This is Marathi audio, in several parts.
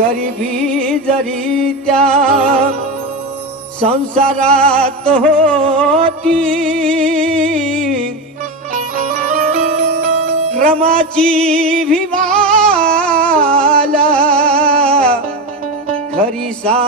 गरिबी जरी त्या संसारात होती रमाची भिवाला खरी सा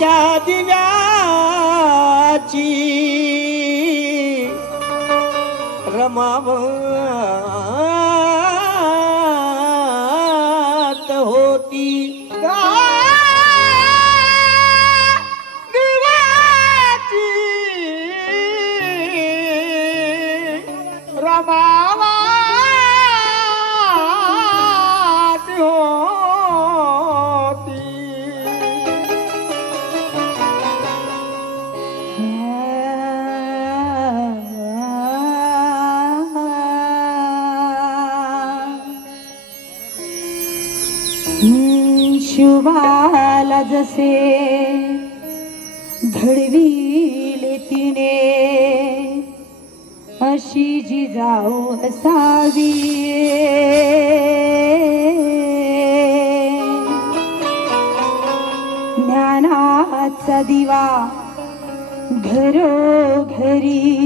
त्या दिव्याची रमावत होती. रमावत शुभाला जसे घडविले तिने. अशी जी जाऊ असावी. ज्ञानाचा दिवा घरोघरी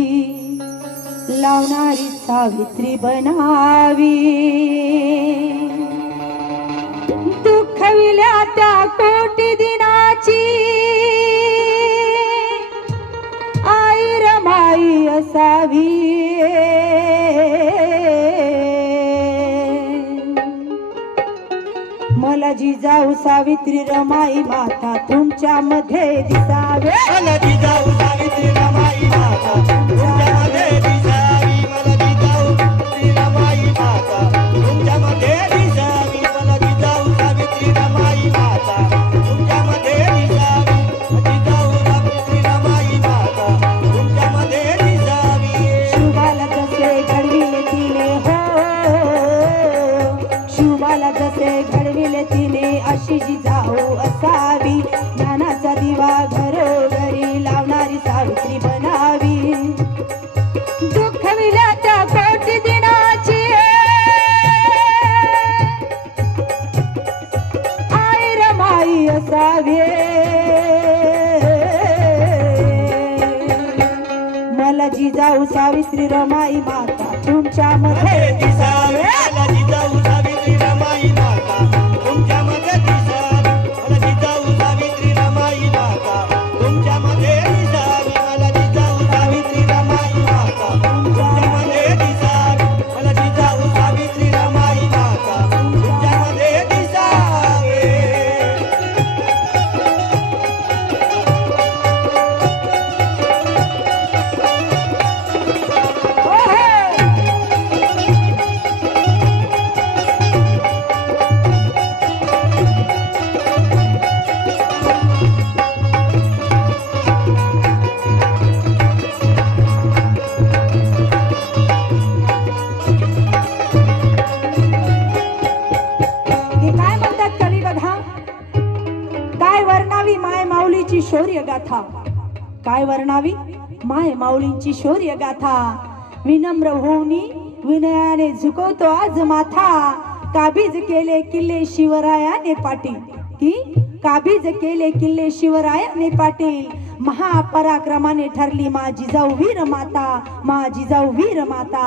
लावणारी सावित्री बनावी. दुःखविल्या त्या कोटी दिनाची. आई रमाई असावी. मला जिजाऊ सावित्री रमाई माता तुमच्या मध्ये दिसावे. मला जिजाऊ सावित्री रमाई माता तुमच्या जाऊ सावित्री रमाई माता तुमच्या मध्ये वर्णावी माय माऊलीची शौर्य गाथा काय वर्णावी? माय माऊलींची शौर्य गाथा विनम्र होऊनी विनयाने झुकवतो आज माथा. काबीज केले किल्ले शिवरायाने पाटील. की? काबीज केले किल्ले शिवरायाने पाटील. महापराक्रमाने ठरली मा जिजाऊ वीर माता. मा जिजाऊ वीर माता.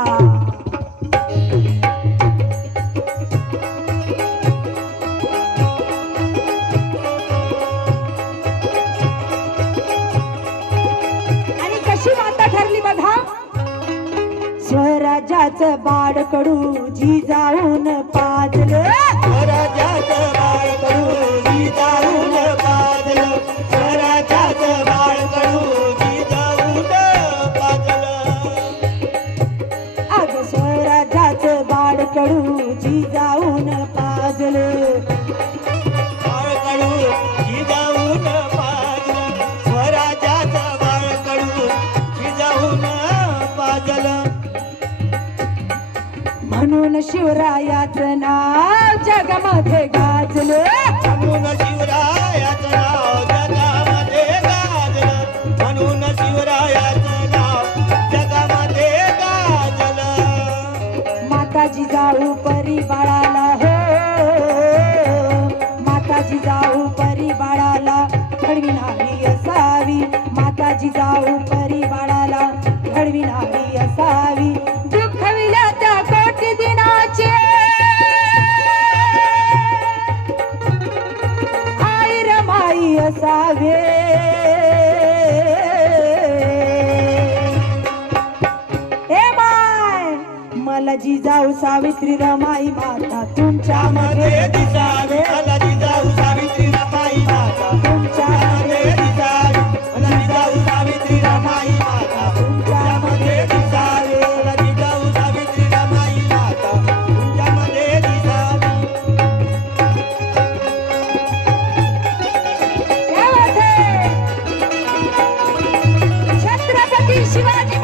स्वराज्याचं बाडकडू जी जाऊन पाजलं. स्वराज्याचं बाळ कडू जिजाऊन पाजलं. स्वराज्याचं बाळ कडू जिजाऊन पाजलं. अग स्वराज्याचं बाडकडू जी जाऊन शिवरायाचं नाव जगामध्ये गाजलं. म्हणून शिवरायाचं नाव जगामध्ये गाजलं. म्हणून शिवरायाचं नाव जगामध्ये गाजलं. माताजी जाऊ परी बाळाला हो. माताजी जाऊ परी बाळाला घडविणारी असावी. माताजी जाऊ परी बाळाला घडविणारी असावी. मला जिजाऊ सावित्री रमाई माता तुमच्या मध्ये दिसावे. मला जिजाऊ सावित्री रमाई माता तुमच्या मध्ये दिसावे. मला जिजाऊ सावित्री रमाई माता तुमच्यामध्ये दिसावे. मला जिजाऊ सावित्री रमाई माता दिसावे? छत्रपती शिवाजी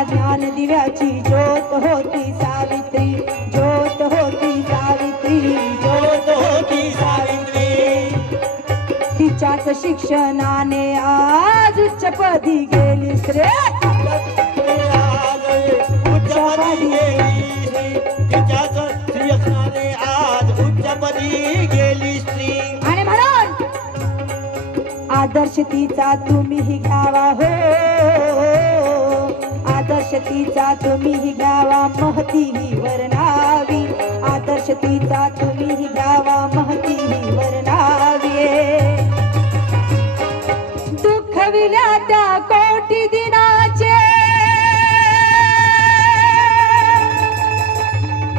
ज्योतिबाच्या ज्ञान दिव्याची ज्योत होती सावित्री ज्योत होती सावित्री ज्योत होती सावित्री. तिच्याच शिक्षणाने आज उच्चपदी गेली गेली स्त्री आणि म्हणून आदर्श तिचा तुम्हीही घ्यावा हो. आदर्श तिचा तुम्हीही घ्यावा महती ही वर्णावी. आदर्श तिचा तुम्हीही घ्यावा महती ही वर्णावी. दुःखविल्या त्या कोटी दिनाचे.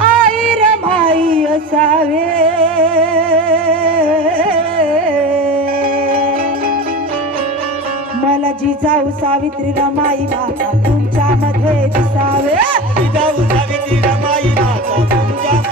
आई रमाई असावे. मला जिजाऊ सावित्री रमाई माता मध्ये दिसावे. जिजाऊ ती रमाई माता तुमच्या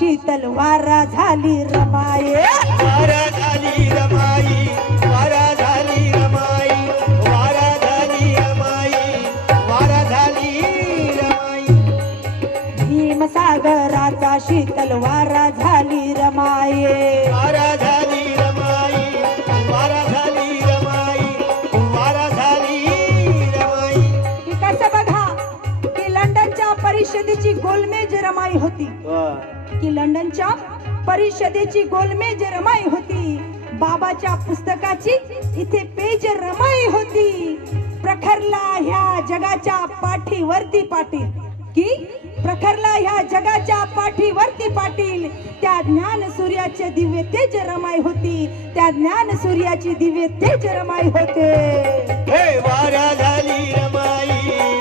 भीमसागराचा शीतल वारा झाली रमाये वारा झाली रमाई वारा झाली रमाई वारा झाली रमाई वारा झाली रमाई. भीमसागराचा शीतल वारा झाली रमाये वारा झाली रमाई वारा झाली रमाई वारा झाली रमाई. कसं बघा की लंडनच्या परिषदेची गोलमेज रमाई होती. की लंडनच्या परिषदेची गोलमेज रमाई होती. बाबाच्या पुस्तकाची इथे पेज रमाई होती. प्रखरला ह्या जगाच्या पाठीवरती पाटील. की? प्रखरला ह्या जगाच्या पाठीवरती पाटील. त्या ज्ञान सूर्याचे दिव्य तेज रमाई होती. त्या ज्ञान सूर्याची दिव्य तेज रमाई होते. हे वारा झाली रमाई.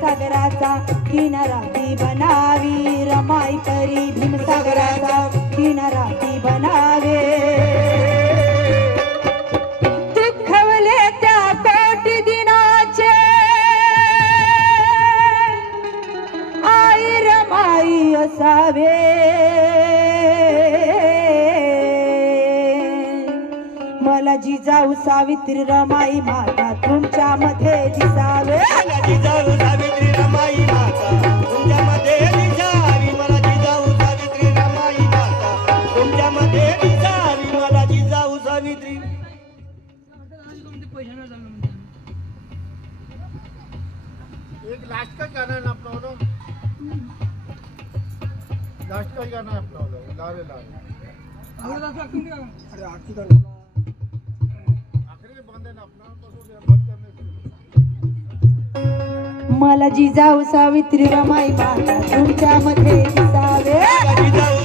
भीमसागराचा किनारा ती बनावी रमाई परी भीमसागराचा किनारा ती बनावे. दुःखवले मला जिजाऊ सावित्री रमाई माता तुमच्या मध्ये दिसावे. मला जिजाऊ सावित्री रमाई माता तुमच्यामध्ये दिसावी. मला जिजाऊ सावित्री रमाई माता तुमच्यामध्ये दिसावी. मला जिजाऊ सावित्री. एक लास्ट का गाना है ना अपना वाला लास्ट का गाना है अपना वाला लारे. लारे आखिरी मला जिजाऊ सावित्री रमाई माता तुमच्या मध्ये दिसावे.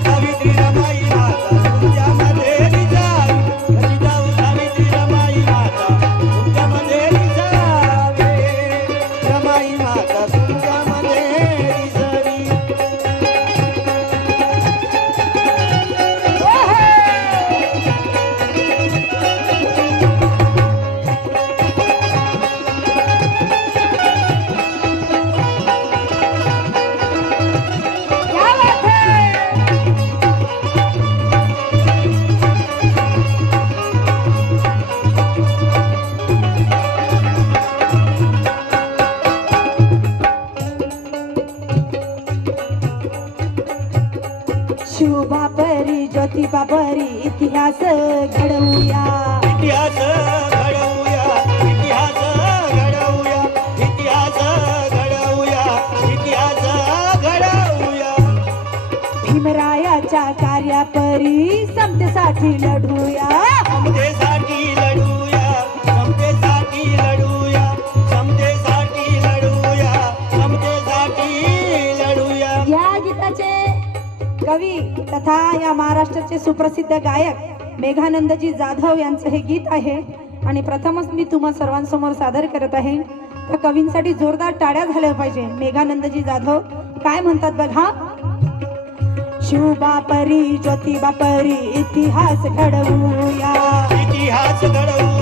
शुभा परी ज्योतिबा परी इतिहास घडवूया. इतिहास घडवूया इतिहास घडवूया इतिहास घडवूया इतिहास घडवूया. भीमरायाच्या कार्यापरी समतेसाठी लढूया. समतेसाठी लढूया समतेसाठी लढूया समतेसाठी लढूया समतेसाठी लढूया. या गीताचे कवी तथा या महाराष्ट्राचे सुप्रसिद्ध गायक मेघानंदजी जाधव यांचं हे गीत आहे. आणि प्रथमच मी तुम्हा सर्वांसमोर सादर करत आहे. त्या कवींसाठी जोरदार टाळ्या झाल्या पाहिजे. मेघानंदजी जाधव काय म्हणतात बघा? शिव बापरी ज्योतिबा इतिहास घडवूया. इतिहास घडवू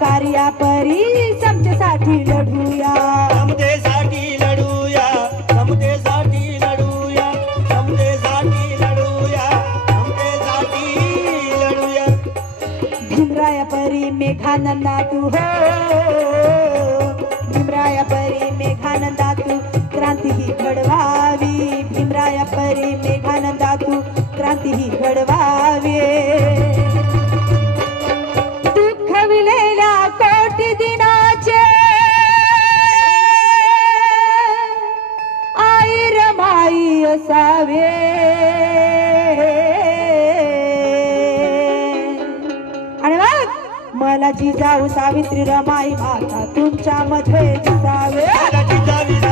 भीमाच्या कार्यापरी समतेसाठी लढूया. समतेसाठी लढूया समतेसाठी लढूया समतेसाठी लढूया समतेसाठी लढूया. भीमराया परी मेघानंदा तू हो. जिजाऊ सावित्री रमाई माता तुमच्या मध्ये दिसावे मला